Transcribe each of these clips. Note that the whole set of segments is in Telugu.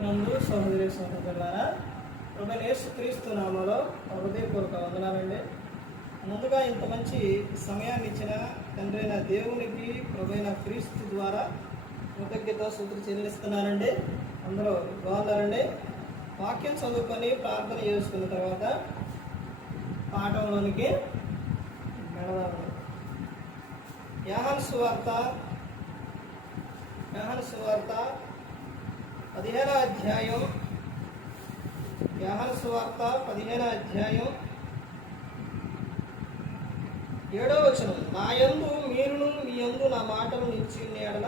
నందు సహోదరి సహోదరులారా ప్రభు యేసు క్రీస్తు నామలో హృదయపూర్వక వందనాలండి. ముందుగా ఇంత మంచి సమయాన్ని ఇచ్చిన తండ్రైన దేవునికి ప్రభైన క్రీస్తు ద్వారా కృతజ్ఞత సూత్రం చెల్లిస్తున్నానండి. అందరూ బాగున్నారండి? వాక్యం చదువుకొని ప్రార్థన చేసుకున్న తర్వాత పాఠంలోనికి వెళదామండి యాహన్ సువార్త యాహన్ సువార్త పదిహేనో అధ్యాయం. యాహన సువార్త పదిహేనో అధ్యాయం. ఏడో వచనం. నా యందు మీరును మీ యందు నా మాటలు నిలిచి నేడల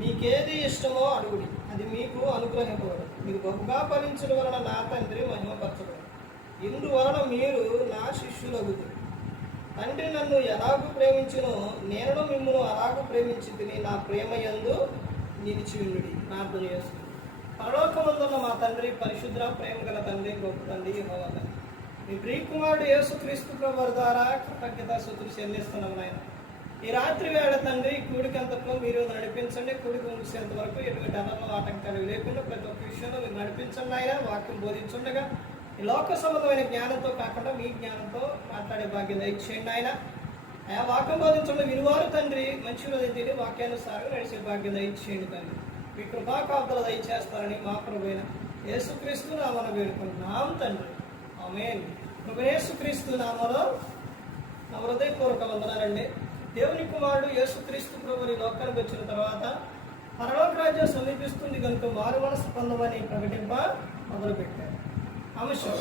మీకేది ఇష్టమో అడుగుడి. అది మీకు అనుగ్రహింపబడు. మీరు బహుగా ఫలించడం వలన నా తండ్రి మహిమపరచబడు. ఇందువలన మీరు నా శిష్యులగుతుంది తండ్రి నన్ను ఎలాగూ ప్రేమించునో నేను మిమ్మల్ని అలాగూ ప్రేమించి తిని నా ప్రేమ యందు నిలిచి ఉండు ప్రార్థన చేస్తున్నాను పరలోకమందున్న మా తండ్రి పరిశుద్ర ప్రేమ గల తండ్రి గొప్ప తండ్రి యెహోవా తండ్రి. మీ ప్రియకుమారుడు యేసుక్రీస్తు ప్రభు ద్వారా కృతజ్ఞత సుతులు చెల్లిస్తున్నాం నాయన. ఈ రాత్రి వేళ తండ్రి కూడికంతట్లో మీరు నడిపించండి. కూడికి ముగిసేంత వరకు ఎటువంటి అనంలో ఆటంకాలు లేకుండా ప్రతి ఒక్క విషయంలో మీరు నడిపించండి ఆయన వాక్యం బోధించుండగా ఈ లోక సంబంధమైన జ్ఞానంతో కాకుండా మీ జ్ఞానంతో మాట్లాడే భాగ్యం దయచేయండి ఆయన ఆ వాక్యం బోధించండి వినివారు తండ్రి మంచి రోజు తిరిగి వాక్యానుసారం నడిచే భాగ్యం దయచేయండి తండ్రి. మీ కృపాకాంతలు దయచేస్తారని మా ప్రభుైన యేసుక్రీస్తు నామన వేడుకుంటున్నాం తండ్రి. ఆమెన్. ప్రభు యేసుక్రీస్తు నామలో నా హృదయపూర్వక వందనాలండి. దేవుని కుమారుడు యేసుక్రీస్తు ప్రభుని లోకానికి వచ్చిన తర్వాత పరలోక రాజ్యం సమీపిస్తుంది కనుక మారు మనసు పొందమని ప్రకటింప మొదలుపెట్టారు. అంశం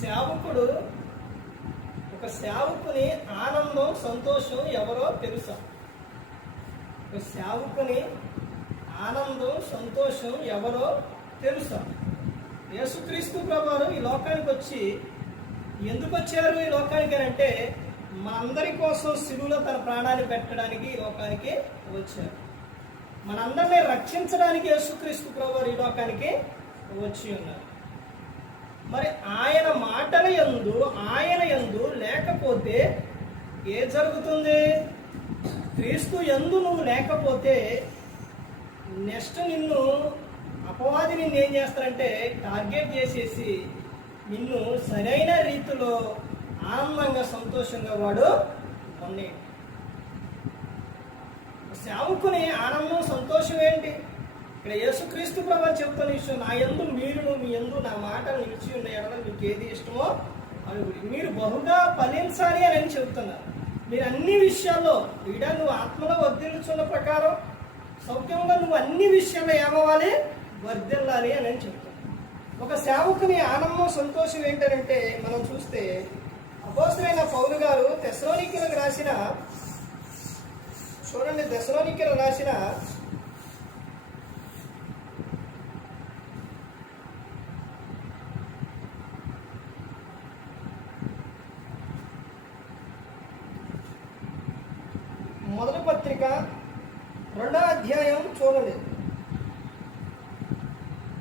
సేవకుడు ఒక సేవకుని ఆనందం సంతోషం ఎవరో తెలుసా? ఒక సేవకుని ఆనందం సంతోషం ఎవరో తెలుసా? యేసుక్రీస్తు ప్రభువారు ఈ లోకానికి వచ్చి ఎందుకు వచ్చారు ఈ లోకానికి అని అంటే మనందరి కోసం సిలువలో తన ప్రాణాన్ని పెట్టడానికి ఈ లోకానికి వచ్చారు. మనందరినీ రక్షించడానికి యేసుక్రీస్తు ప్రభువారు ఈ లోకానికి వచ్చి ఉన్నారు. మరి ఆయన మాటల యందు ఆయన ఎందు లేకపోతే ఏ జరుగుతుంది? క్రీస్తు ఎందు నువ్వు లేకపోతే నెక్స్ట్ నిన్ను అపవాది నిన్ను ఏం చేస్తారంటే టార్గెట్ చేసేసి నిన్ను సరైన రీతిలో ఆనందంగా సంతోషంగా వాడు కొన్ని సేవకుని ఆనందం సంతోషం ఏంటి? ఇక్కడ యేసుక్రీస్తు ప్రభు చెప్తున్న విషయం నా ఎందు మీరును మీ ఎందు నా మాటలు నిలిచి ఉన్న ఎడల మీకు ఏది ఇష్టమో అని మీరు బహుగా ఫలించాలి అని అని చెబుతున్నారు మీరు అన్ని విషయాల్లో వీడ నువ్వు ఆత్మలో వర్ధిల్చున్న ప్రకారం సౌఖ్యంగా నువ్వు అన్ని విషయాల్లో ఏమవ్వాలి? వర్ధిల్లాలి అని అని చెప్తున్నాను ఒక సేవకుని ఆనందం సంతోషం ఏంటంటే మనం చూస్తే అపోసరైన పౌరు గారు తెసలోనికలకు రాసిన చూడండి దశలోనికలు రాసిన పత్రిక రెండో అధ్యాయం చూడండి.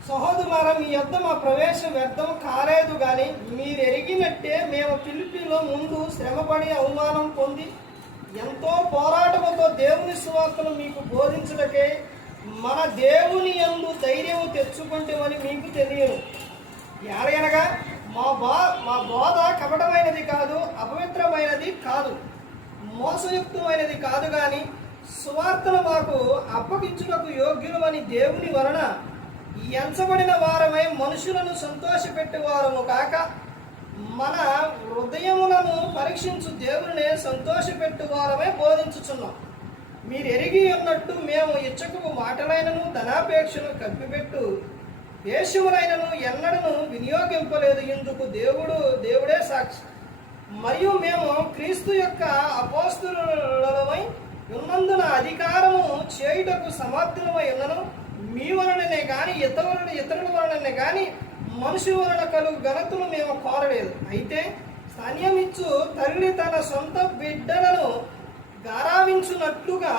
సహోదరులారా మీ యొద్ద మా ప్రవేశం వ్యర్థం కాలేదు కానీ మీరు ఎరిగినట్టే మేము పిలిపిలో ముందు శ్రమపడి అవమానం పొంది ఎంతో పోరాటముతో దేవుని సువార్తను మీకు బోధించుటకే మన దేవుని యందు ధైర్యం తెచ్చుకుంటామని మీకు తెలియదు ఎలాగనగా మా బా మా బోధ కపటమైనది కాదు అపవిత్రమైనది కాదు మోసయుక్తమైనది కాదు కానీ సువార్తను మాకు అప్పగించుటకు యోగ్యులమని దేవుని వలన ఎంచబడిన వారమై మనుషులను సంతోషపెట్టేవారము కాక మన హృదయములను పరీక్షించు దేవుని సంతోషపెట్టువారమై బోధించుచున్నాం. మీరు ఎరిగి ఉన్నట్టు మేము ఇచ్చకు మాటలైనను ధనాపేక్షను కప్పిపెట్టు దేశములైనను ఎన్నడను వినియోగింపలేదు. ఇందుకు దేవుడు దేవుడే సాక్షి. మరియు మేము క్రీస్తు యొక్క అపోస్తులమై ఉన్నందున అధికారము చేయుటకు సమర్థులమై ఉన్నను. మీ వలననే కానీ ఇతరుల ఇతరుల వలననే కానీ మనుషు వలన కలుగు ఘనతలు మేము కోరలేదు. అయితే సన్యమిచ్చు తల్లి తన సొంత బిడ్డలను గారావించున్నట్లుగా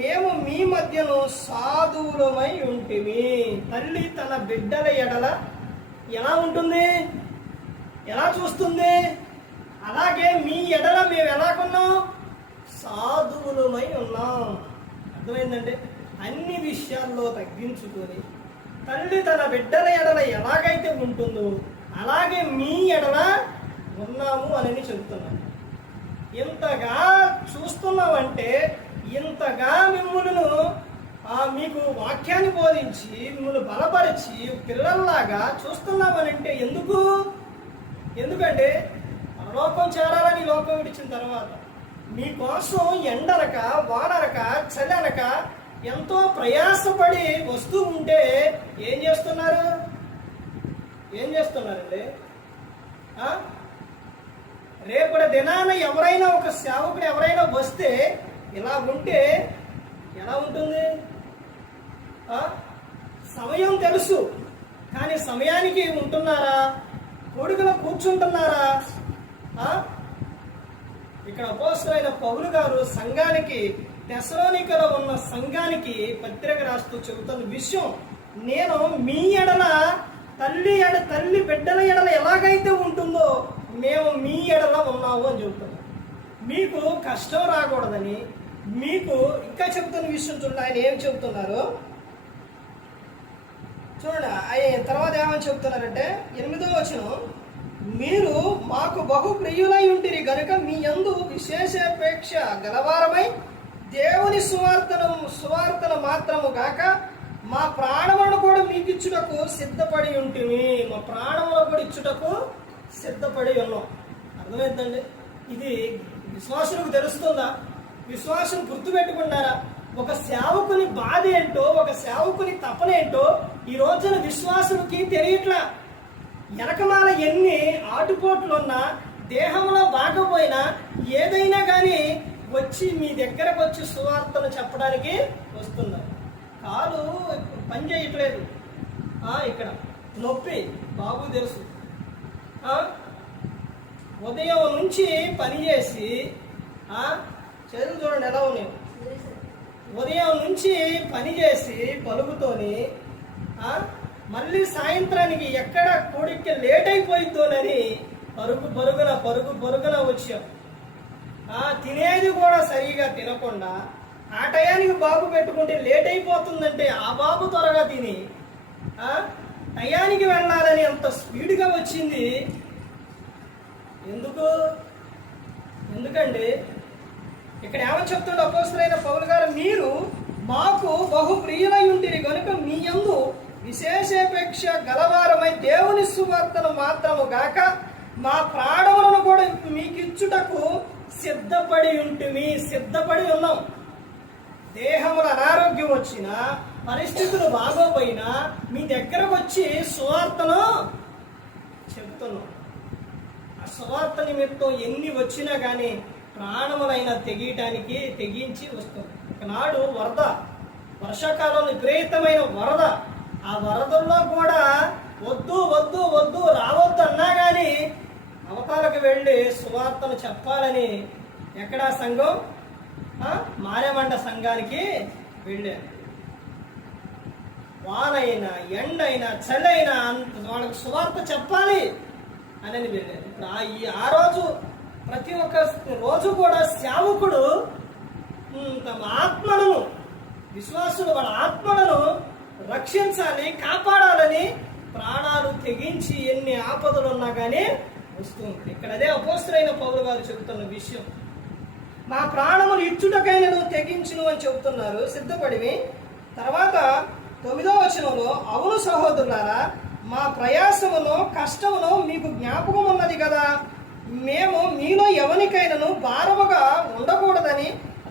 మేము మీ మధ్యను సాధువులమై ఉంటిమి. తల్లి తన బిడ్డల ఎడల ఎలా ఉంటుంది? ఎలా చూస్తుంది? అలాగే మీ ఎడల మేము ఎలాగున్నాం సాధువులమై ఉన్నాం. అర్థమైందంటే అన్ని విషయాల్లో తగ్గించుకొని తల్లి తన బిడ్డల ఎడల ఎలాగైతే ఉంటుందో అలాగే మీ ఎడల ఉన్నాము అని చెబుతున్నాను ఇంతగా చూస్తున్నామంటే ఇంతగా మిమ్మల్ని ఆ, మీకు వాక్యాన్ని బోధించి మిమ్మల్ని బలపరిచి పిల్లల్లాగా చూస్తున్నామనంటే ఎందుకు? ఎందుకంటే పరలోకం చేరాలని లోకం విడిచిన తర్వాత మీకోసం ఎండరక వాడరక చలనక ఎంతో ప్రయాసపడి వస్తూ ఉంటే ఏం చేస్తున్నారు? ఏం చేస్తున్నారండి? రేపటి దినాన ఎవరైనా ఒక సేవకుడు ఎవరైనా వస్తే ఇలా ఉంటే ఎలా ఉంటుంది? సమయం తెలుసు. కానీ సమయానికి ఉంటున్నారా? కొడుకులో కూర్చుంటున్నారా? ఆ? ఇక్కడ అపోసరైన పౌలు గారు సంఘానికి తెసలోనికలో ఉన్న సంఘానికి పత్రిక రాస్తూ చెబుతున్న విషయం నేను మీ ఎడల తల్లి ఎడ తల్లి బిడ్డల ఎడల ఎలాగైతే ఉంటుందో మేము మీ ఎడల ఉన్నాము అని చెబుతున్నాం మీకు కష్టం రాకూడదని మీకు ఇంకా చెబుతున్న విషయం చూడండి ఆయన ఏం చెబుతున్నారు? చూడండి ఆయన తర్వాత ఏమని చెప్తున్నారంటే ఎనిమిదో వచనం మీరు మాకు బహు ప్రియులై ఉంటిరి గనుక మీ యందు విశేషాపేక్ష గలవారమై దేవుని సువార్తను సువార్తను మాత్రము కాక మా ప్రాణములను కూడా మీకు ఇచ్చుటకు సిద్ధపడి ఉంటుంది మా ప్రాణములను కూడా ఇచ్చుటకు సిద్ధపడి ఉన్నాం. అర్థమైందండి? ఇది విశ్వాసులకు తెలుస్తుందా? విశ్వాసం గుర్తుపెట్టుకున్నారా? ఒక సేవకుని బాధ ఏంటో ఒక సేవకుని తపనేంటో ఈ రోజున విశ్వాసులకి తెలియట్లా. ఎనకమాల ఎన్ని ఆటుపోట్లున్నా దేహంలో బాగపోయినా ఏదైనా కానీ వచ్చి మీ దగ్గరకు వచ్చి సువార్తను చెప్పడానికి వస్తున్నారు. కాలు పని చేయట్లేదు. ఇక్కడ నొప్పి బాబు తెలుసు. ఉదయం నుంచి పని చేసి ఆ, చూడండి ఎలా ఉన్నాయి. ఉదయం నుంచి పని చేసి పలుకుతోని మళ్ళీ సాయంత్రానికి ఎక్కడ కోడికి లేట్ అయిపోయిద్దోనని పరుగు పరుగున పరుగు పరుగున వచ్చాం. ఆ, తినేది కూడా సరిగా తినకుండా ఆ టయానికి బాబు పెట్టుకుంటే లేట్ అయిపోతుందంటే ఆ బాబు త్వరగా తిని టయానికి వెళ్ళాలని అంత స్పీడ్గా వచ్చింది. ఎందుకు? ఎందుకండి ఇక్కడ ఏమని చెప్తుండే అపోసరైన పౌలు గారు మీరు మాకు బహు ప్రియులై ఉంటుంది కనుక మీ ఎందు విశేషాపేక్ష గలవారమై దేవుని సువార్తను మాత్రము గాక మా ప్రాణములను కూడా మీకు ఇచ్చుటకు సిద్ధపడి ఉంటిమి సిద్ధపడి ఉన్నాం. దేహముల అనారోగ్యం వచ్చినా పరిస్థితులు బాగోపోయినా మీ దగ్గరకు వచ్చి సువార్తను చెబుతున్నాం. ఆ సువార్త నిమిత్తం ఎన్ని వచ్చినా కానీ ప్రాణములైన తెగియటానికి తెగించి వస్తుంది. ఒకనాడు వరద వర్షాకాలంలో విపరీతమైన వరద ఆ వరదల్లో కూడా వద్దు వద్దు వద్దు రావద్దు అన్నా కానీ అవతాలకు వెళ్ళి సువార్తలు చెప్పాలని ఎక్కడా సంఘం? మారేమండ సంఘానికి వెళ్ళారు. వానైనా ఎండైనా చలైనా అంత వాళ్ళకి సువార్త చెప్పాలి అని వెళ్ళారు. ఇప్పుడు ఆ ఈ ఆ రోజు ప్రతి ఒక్క రోజు కూడా సేవకుడు తమ ఆత్మలను విశ్వాసులు వాళ్ళ ఆత్మలను రక్షించాలి కాపాడాలని ప్రాణాలు తెగించి ఎన్ని ఆపదలు ఉన్నా కానీ వస్తుంది ఇక్కడ అదే అపోస్తులైన పౌరు గారు చెబుతున్న విషయం. మా ప్రాణములు ఇచ్చుటకైనను తెగించును అని చెబుతున్నారు. సిద్ధపడివి. తర్వాత తొమ్మిదో వచనంలో అవును సహోదరులారా మా ప్రయాసమును కష్టమును మీకు జ్ఞాపకం ఉన్నది కదా. మేము మీలో ఎవరికైనాను భారముగా ఉండకూడదని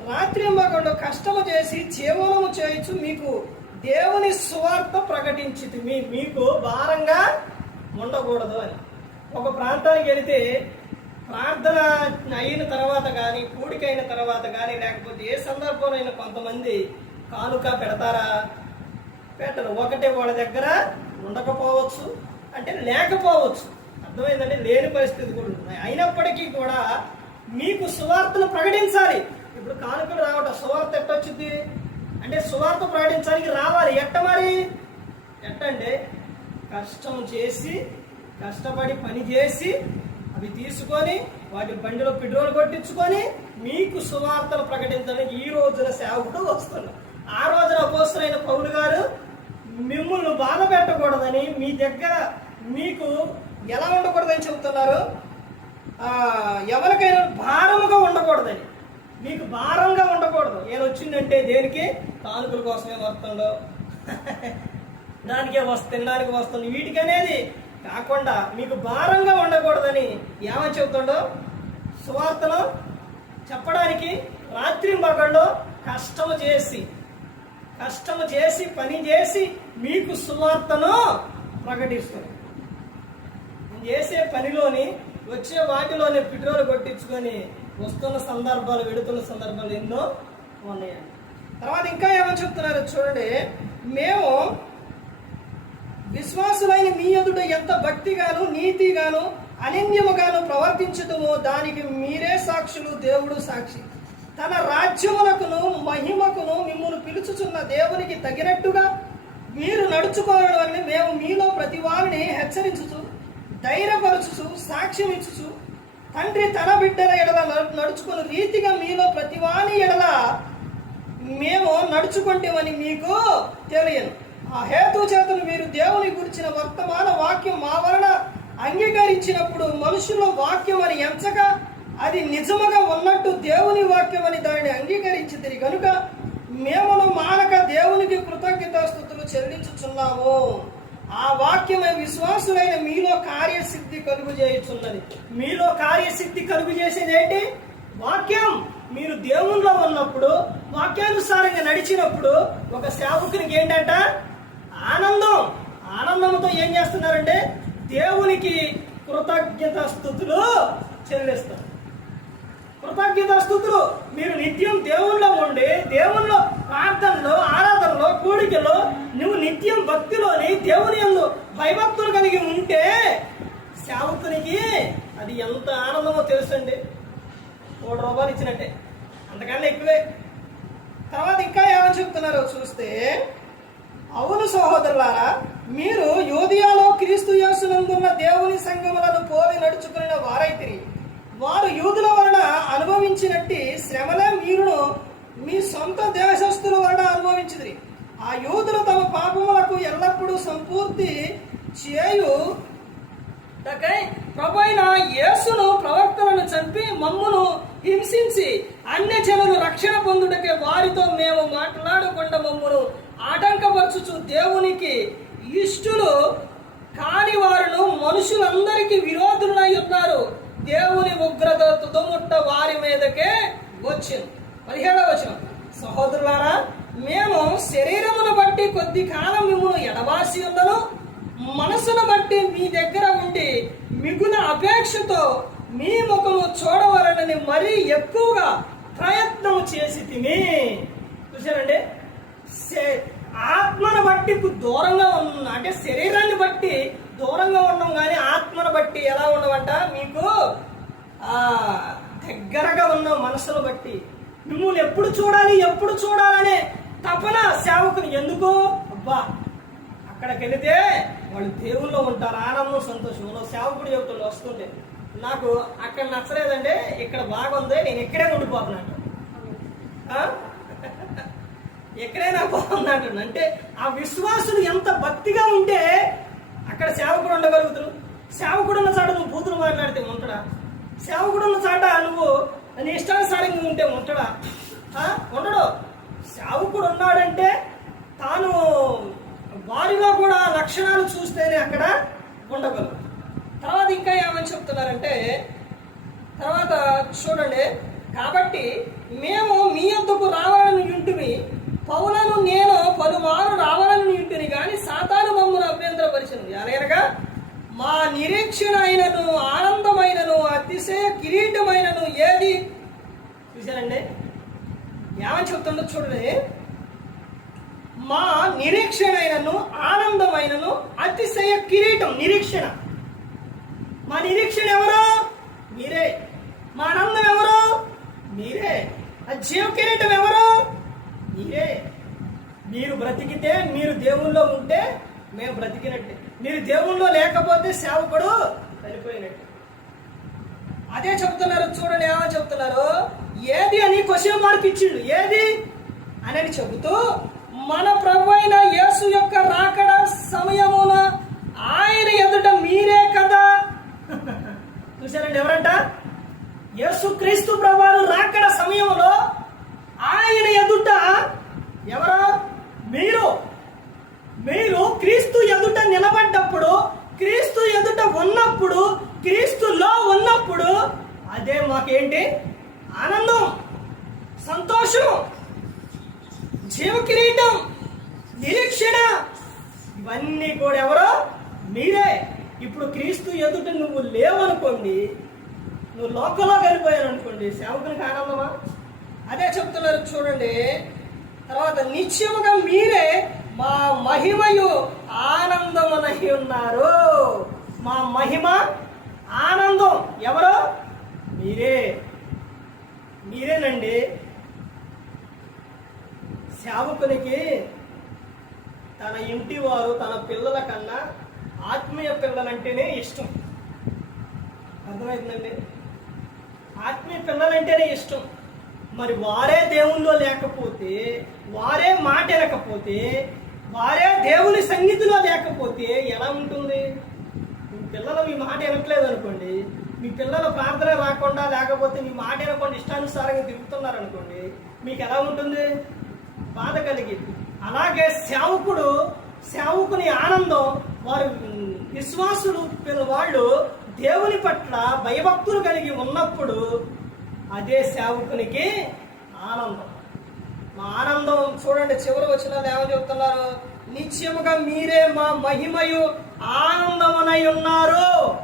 రాత్రి మగండు కష్టము చేసి జీవనము చేయొచ్చు మీకు దేవుని సువార్త ప్రకటించింది మీ మీకు భారంగా ఉండకూడదు అని. ఒక ప్రాంతానికి వెళితే ప్రార్థన అయిన తర్వాత కానీ కూడికైన తర్వాత కానీ లేకపోతే ఏ సందర్భంలో కొంతమంది కానుక పెడతారా? పెట్టరు. ఒకటే వాళ్ళ దగ్గర ఉండకపోవచ్చు అంటే లేకపోవచ్చు. అర్థమైందండి? లేని పరిస్థితి కూడా ఉన్నాయి అయినప్పటికీ కూడా మీకు సువార్తను ప్రకటించాలి. ఇప్పుడు కానుకలు రావటం సువార్త ఎట్టొచ్చుద్ది? అంటే సువార్త ప్రకటించడానికి రావాలి. ఎట్ట మరి? ఎట్టంటే కష్టం చేసి కష్టపడి పని చేసి అవి తీసుకొని వాటి బండిలో పెట్రోల్ కొట్టించుకొని మీకు సువార్తలు ప్రకటించడానికి ఈ రోజున సేవకుడు వస్తున్నాడు. అవసరమైన పౌరు గారు మిమ్మల్ని బాధ పెట్టకూడదని మీ దగ్గర మీకు ఎలా ఉండకూడదని చెబుతున్నారు ఎవరికైనా భారముగా ఉండకూడదని. మీకు భారంగా ఉండకూడదు. నేను వచ్చిందంటే దేనికి? కానుకల కోసమే వస్తుండో. దానికే వస్తు తినడానికి వస్తుంది వీటికి అనేది కాకుండా మీకు భారంగా ఉండకూడదని ఏమని చెబుతుండో? సువార్తను చెప్పడానికి రాత్రి మగళ్ళు కష్టము చేసి కష్టము చేసి పని చేసి మీకు సువార్తను ప్రకటిస్తుంది చేసే పనిలోని వచ్చే వాటిలోనే పెట్రోల్ కొట్టించుకొని వస్తున్న సందర్భాలు వెడుతున్న సందర్భాలు ఎన్నో ఉన్నాయండి. తర్వాత ఇంకా ఏమని చెప్తున్నారు చూడండి మేము విశ్వాసులైన మీ ఎదుట ఎంత భక్తిగాను నీతిగాను అనన్యముగాను ప్రవర్తించటమో దానికి మీరే సాక్షులు దేవుడు సాక్షి. తన రాజ్యములకును మహిమకును మిమ్మల్ని పిలుచుచున్న దేవునికి తగినట్టుగా మీరు నడుచుకోవడం మేము మీలో ప్రతి వారిని హెచ్చరించుచు ధైర్యపరచుచు సాక్ష్యం ఇచ్చుచు తండ్రి తన బిడ్డల ఎడల నడు- నడుచుకుని రీతిగా మీలో ప్రతి వాని ఎడల మేము నడుచుకుంటామని మీకు తెలియను. ఆ హేతు చేతను మీరు దేవుని గురించిన వర్తమాన వాక్యం మా వలన అంగీకరించినప్పుడు మనుషుల వాక్యం అని ఎంచక అది నిజముగా ఉన్నట్టు దేవుని వాక్యం అని దానిని అంగీకరించింది కనుక మేమును మానక దేవునికి కృతజ్ఞతాస్థుతులు చెల్లించుచున్నాము. ఆ వాక్యమే విశ్వాసులైన మీలో కార్యసిద్ధి కలుగు చేయుచున్నది. మీలో కార్యసిద్ధి కలుగు చేసేది ఏంటి? వాక్యం. మీరు దేవుణ్ణిలో ఉన్నప్పుడు వాక్యానుసారంగా నడిచినప్పుడు ఒక సేవకునికి ఏంటంట? ఆనందం. ఆనందంతో ఏం చేస్తున్నారంటే దేవునికి కృతజ్ఞత స్థుతులు చెల్లిస్తారు. కృతజ్ఞత స్థుతులు. మీరు నిత్యం దేవుల్లో ఉండి దేవుల్లో ప్రార్థనలో ఆరాధనలో కోడికలో నువ్వు నిత్యం భక్తిలోని దేవుని ఎందు భయభక్తులు కలిగి ఉంటే సేవకునికి అది ఎంత ఆనందమో తెలుసండి. మూడు రూపాయలు ఇచ్చినట్టే. అంతకన్నా ఎక్కువే. తర్వాత ఇంకా ఏమని చెప్తున్నారో చూస్తే అవును సహోదరులారా మీరు యోధియాలో క్రీస్తు యేసునందున్న దేవుని సంగములను పోలి నడుచుకున్న వారైతిరి. వారు యూదుల వలన అనుభవించినట్టి శ్రమలే మీరును మీ సొంత దేశస్థుల వలన అనుభవించింది ఆ యూదులు తమ పాపములకు ఎల్లప్పుడూ సంపూర్తి చేయు. ప్రభైన యేసును ప్రవక్తలను చంపి మమ్మును హింసించి అన్య జనులు రక్షణ పొందుటకే వారితో మేము మాట్లాడకుండా మమ్మును ఆటంకపరచుచు దేవునికి ఇష్టులు కాని వారును మనుషులందరికీ విరోధులై ఉన్నారు. దేవుని ఉగ్రత తుదముట్ట వారి మీదకే వచ్చింది. పదిహేడవ వచనం. సహోదరులారా మేము శరీరమును బట్టి కొద్ది కాలం మిమ్మల్ని ఎడవాసి ఉన్నను మనసును బట్టి మీ దగ్గర ఉండి మిగుల అపేక్షతో మీ ముఖము చూడవలనని మరీ ఎక్కువగా ప్రయత్నం చేసి తిని. చూసారండి ఆత్మను బట్టి దూరంగా ఉన్న అంటే శరీరాన్ని బట్టి దూరంగా ఉండడం కానీ ఆత్మను బట్టి ఎలా ఉండవంట? మీకు దగ్గరగా ఉన్న మనసును బట్టి. మిమ్మల్ని ఎప్పుడు చూడాలి ఎప్పుడు చూడాలనే తపన సేవకుని ఎందుకు? అబ్బా అక్కడికి వెళితే వాళ్ళు దేవుల్లో ఉంటారు ఆనందం సంతోషం. సేవకుడు చెబుతుంది వస్తుండే నాకు అక్కడ నచ్చలేదంటే ఇక్కడ బాగుంది నేను ఇక్కడే ఉండిపోతున్నాను ఎక్కడైనా బాగుంది అంటున్నా. అంటే ఆ విశ్వాసులు ఎంత భక్తిగా ఉంటే అక్కడ సేవకుడు ఉండగలుగుతారు. సేవకుడు ఉన్న చాట నువ్వు బూతులు మాట్లాడితే ఉంటాడా? సేవకుడు ఉన్న చాట నువ్వు నీ ఇష్టానుసారంగా ఉంటే ఉంటాడా? ఉండడు. సేవకుడు ఉన్నాడంటే తాను వారిలో కూడా లక్షణాలు చూస్తేనే అక్కడ ఉండగలరు తర్వాత ఇంకా ఏమని చెప్తున్నారంటే తర్వాత చూడండి కాబట్టి మేము మీ అంతకు రావాలని ఉంటుమి పౌలను నేను పలుమారు రావాలని ఉంటుని కానీ సాతాను మమ్మను అభ్యంతరపరిచను. ఎలాగనగా మా నిరీక్షణ అయినను ఆనందమైనను అతిశయ కిరీటమైనను ఏది? చూసారండి ఏమని చెప్తుండో చూడండి. మా నిరీక్షణ అయినను ఆనందమైనను అతిశయ కిరీటం నిరీక్షణ. మా నిరీక్షణ ఎవరు? మీరే. మా ఆనందం ఎవరు? మీరే. ఆ జీవ కిరీటం ఎవరు? మీరే మీరు బ్రతికితే మీరు దేవుల్లో ఉంటే మేము బ్రతికినట్టే. మీరు దేవుల్లో లేకపోతే సేవకుడు చనిపోయినట్టే. అదే చెప్తున్నారు చూడండి ఏమో చెప్తున్నారు? ఏది అని క్వశ్చన్ మార్క్ ఇచ్చిండు. ఏది? అని చెబుతూ మన ప్రభు అయిన యేసు యొక్క రాకడ సమయమున ఆయన ఎదుట మీరే కదా? చూసారండి ఎవరంట? యేసు క్రీస్తు ప్రభువారు రాకడ సమయంలో ఆయన ఎదుట ఎవరా? మీరు. మీరు క్రీస్తు ఎదుట నిలబడ్డప్పుడు క్రీస్తు ఎదుట ఉన్నప్పుడు క్రీస్తులో ఉన్నప్పుడు అదే మాకేంటి? ఆనందం సంతోషం జీవ కిరీటం నిరీక్షణ. ఇవన్నీ కూడా ఎవరో? మీరే. ఇప్పుడు క్రీస్తు ఎదుట నువ్వు లేవనుకోండి నువ్వు లోకంలో వెళ్ళిపోయాను అనుకోండి సేవకునికి ఆనందమా? అదే చెప్తున్నారు చూడండి. తర్వాత నిత్యముగా మీరే మా మహిమయు ఆనందమునై ఉన్నారు. మా మహిమ ఆనందం ఎవరు? మీరే. మీరేనండి. సేవకునికి తన ఇంటి వారు తన పిల్లల కన్నా ఆత్మీయ పిల్లలంటేనే ఇష్టం. అర్థమైందండి? ఆత్మీయ పిల్లలంటేనే ఇష్టం. మరి వారే దేవుల్లో లేకపోతే వారే మాట ఎనకపోతే వారే దేవుని సంగీతిలో లేకపోతే ఎలా ఉంటుంది? మీ పిల్లలు మీ మాట వినట్లేదు అనుకోండి మీ పిల్లలు ప్రార్థన రాకుండా లేకపోతే మీ మాట వినకుండా ఇష్టానుసారంగా తిరుగుతున్నారు అనుకోండి మీకు ఎలా ఉంటుంది? బాధ కలిగింది. అలాగే సేవకుడు సేవకుని ఆనందం వారు విశ్వాసులు పిల్లవాళ్ళు దేవుని పట్ల భయభక్తులు కలిగి ఉన్నప్పుడు అదే సేవకునికి ఆనందం. మా ఆనందం చూడండి చివరి వచ్చిన ఏమని చెప్తున్నారు నిత్యముగా మీరే మా మహిమయు ఆనందమనై ఉన్నారు.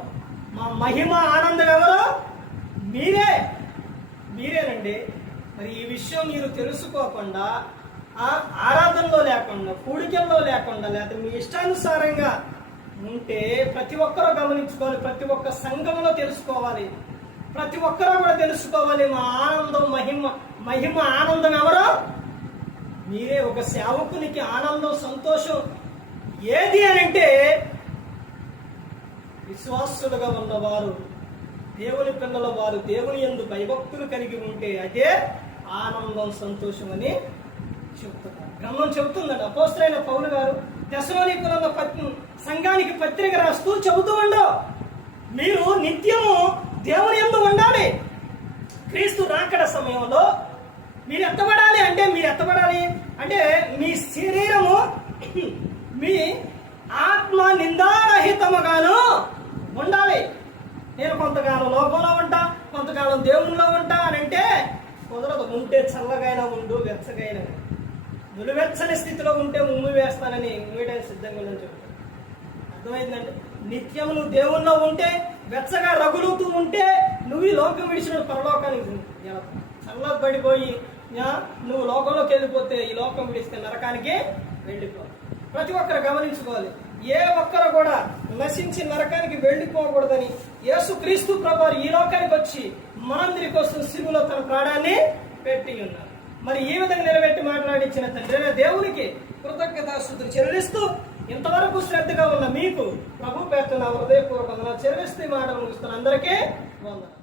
మా మహిమ ఆనందం ఎవరు? మీరే. మీరేనండి. మరి ఈ విషయం మీరు తెలుసుకోకుండా ఆ ఆరాధనలో లేకుండా కూడికల్లో లేకుండా లేకపోతే మీ ఇష్టానుసారంగా ఉంటే ప్రతి ఒక్కరూ గమనించుకోవాలి ప్రతి ఒక్క సంఘంలో తెలుసుకోవాలి. ప్రతి ఒక్కరూ కూడా తెలుసుకోవాలి. మా ఆనందం మహిమ మహిమ ఆనందం ఎవరు? మీరే ఒక సేవకునికి ఆనందం సంతోషం ఏది అని అంటే విశ్వాసులుగా ఉన్నవారు దేవుని పిల్లల వారు దేవుని ఎందు భయభక్తులు కలిగి ఉంటే అదే ఆనందం సంతోషం అని చెప్తున్నారు. గ్రంథం చెబుతుందండి. అపోస్తులైన పౌలు గారు దశలోనికుల సంఘానికి పత్రిక రాస్తూ చెబుతూ ఉండవు మీరు నిత్యము దేవుని ఎందు ఉండాలి. క్రీస్తు రాకడ సమయంలో మీరు ఎత్తబడాలి అంటే మీరు ఎత్తబడాలి. అంటే మీ శరీరము మీ ఆత్మ నిందారహితముగాను ఉండాలి. నేను కొంతకాలం లోకంలో ఉంటా కొంతకాలం దేవునిలో ఉంటా అని అంటే కుదరదు. ఉంటే చల్లగైనా ఉండు వెచ్చగైనా నులువెచ్చని స్థితిలో ఉంటే ఉమ్మి వేస్తానని ఉమ్మేయడానికి సిద్ధంగా చెప్తాను అర్థమైందండి? నిత్యం నువ్వు దేవుల్లో ఉంటే వెచ్చగా రగులుతూ ఉంటే నువ్వు ఈ లోకం విడిచిన పరలోకానికి వెళ్తావు. చల్లబడిపోయి యా, నువ్వు లోకంలోకి వెళ్ళిపోతే ఈ లోకం విడిస్తే నరకానికి వెళ్ళిపో. ప్రతి ఒక్కరు గమనించుకోవాలి. ఏ ఒక్కరు కూడా నశించి నరకానికి వెళ్ళిపోకూడదని యేసు క్రీస్తు ప్రభు ఈ లోకానికి వచ్చి మనందరి కోసం సిలువలో తన ప్రాణాన్ని పెట్టి ఉన్నారు. మరి ఈ విధంగా నిలబెట్టి మాట్లాడించిన తండ్రి అయిన దేవునికి కృతజ్ఞతాస్తుతులు చెల్లిస్తూ ఇంతవరకు శ్రద్ధగా ఉన్న మీకు ప్రభు పేరున హృదయపూర్వకంగా చెల్లిస్తూ మాట ముగిస్తున్న అందరికీ వందన